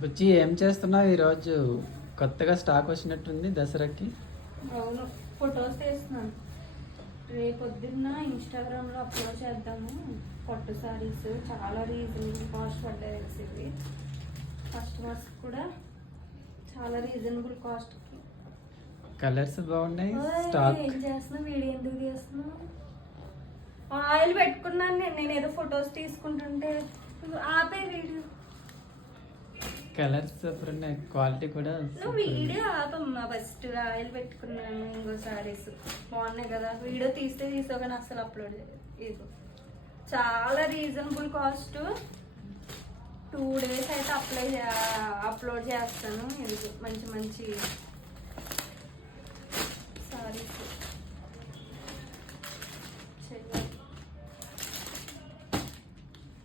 బుజ్జి ఏం చేస్తున్నావు ఈరోజు? కొత్తగా స్టాక్ వచ్చినట్టుంది దసరాకి. అవును, ఫొటోస్ తీస్తున్నాను. రేపొద్దున్న ఇన్స్టాగ్రామ్లో అప్లోడ్ చేద్దాము. పట్టు సారీస్ చాలా రీజనబుల్ కాస్ట్ పడ్డాయి తెలిసింది. కస్టమర్స్ కూడా చాలా రీజనబుల్ కాస్ట్కి. కలర్స్ బాగున్నాయి. స్టాక్ ఏం చేస్తున్నావు? వీడియో ఎందుకు తీస్తున్నావు? ఆయిల్ పెట్టుకున్నాను నేను ఏదో ఫొటోస్ తీసుకుంటుంటే. ఆపే వీడియో. కలర్స్ సూపర్ ఉన్నాయి, క్వాలిటీ కూడా నువ్వు వీడియో ఆపమ్మా. ఫస్ట్ ఆయిల్ పెట్టుకున్నాను. ఇంకో సారీస్ బాగున్నాయి కదా. వీడియో తీసావు కానీ అసలు అప్లోడ్ చేయలేదు. చాలా రీజనబుల్ కాస్ట్. 2 days అయితే అప్లోడ్ చేస్తాను. ఇది మంచి మంచి సారీస్.